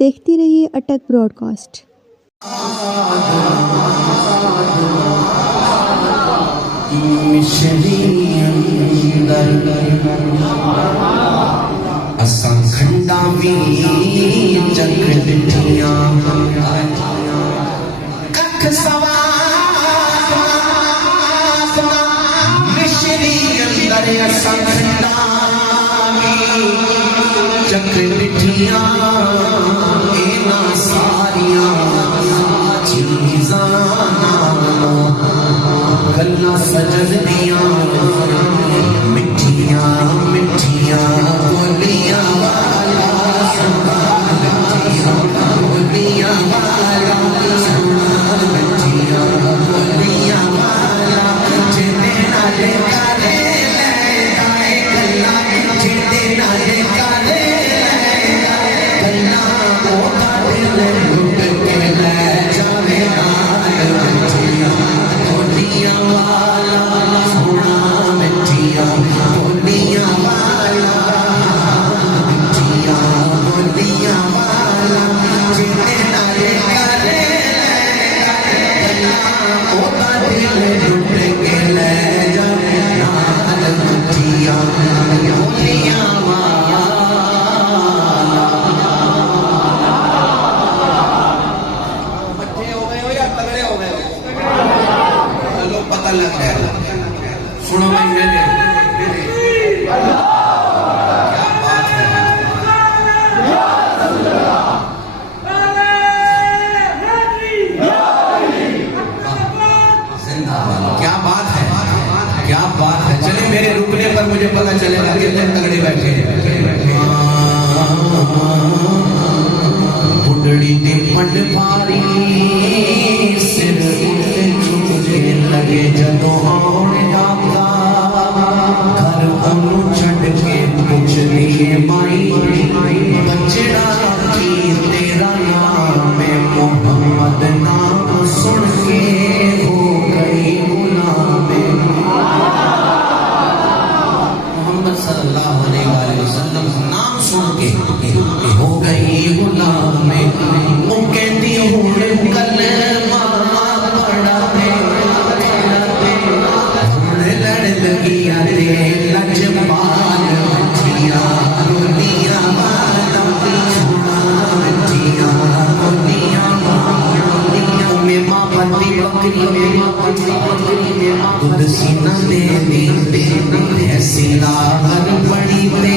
देखती रहिए अटक ब्रॉडकास्ट। असां खंडा भी चख डिठियां कख सवा मिश्री अंदर असां खंडा भी चख डिठियां इना सारियां चीज़ां गल्लां सजद दियां मिठियां मिठियां बोलियां वाला सुना मिठियां बोलियां वाला सुना मिठियां बोलियां वाला जिंदे नाले काले ले जाए गल्लां जिंदे नाले काले ले जाए गल्लां ओ काले लुट के ले जावे नाल मिठियां बोलियां वाला सुना मिठियां बोलियां वाला मिठियां बोलियां वाला जिंदे नाले काले ओ दिल लुट के ले जावे नाल मिठियां बोलियां वाला। बच्चे हो गए हो या तगड़े हो गए हो? चलो पता लग गया। सुनो भाई मेरे क्या बात है, जिंदाबाद, क्या बात है, क्या बात है। चले मेरे रुकने पर मुझे पता चलेगा कितने तगड़े बैठे हैं। बुढ़ड़ी दी पंड भारी सिर झुकने लगे जदों आने आता घर ओनू छड़ के पुछदी माई बचड़ा की तेरा नाम है मोहम्मद नाम सुन के हो गई गुलाम मोहम्मद सल्लल्लाहु अलैहि वसल्लम नाम सुन के हो गई गुलाम वो कहती हुए कलमा पढ़ा दे लड़ लगी आते लजपाल मिठियां बोलियां वाला सुना मिठियां बोलियां वाला में मां पति बकरी में मां पति बकरी में दूध सीना दे दी ऐसी लाहर बड़ी पे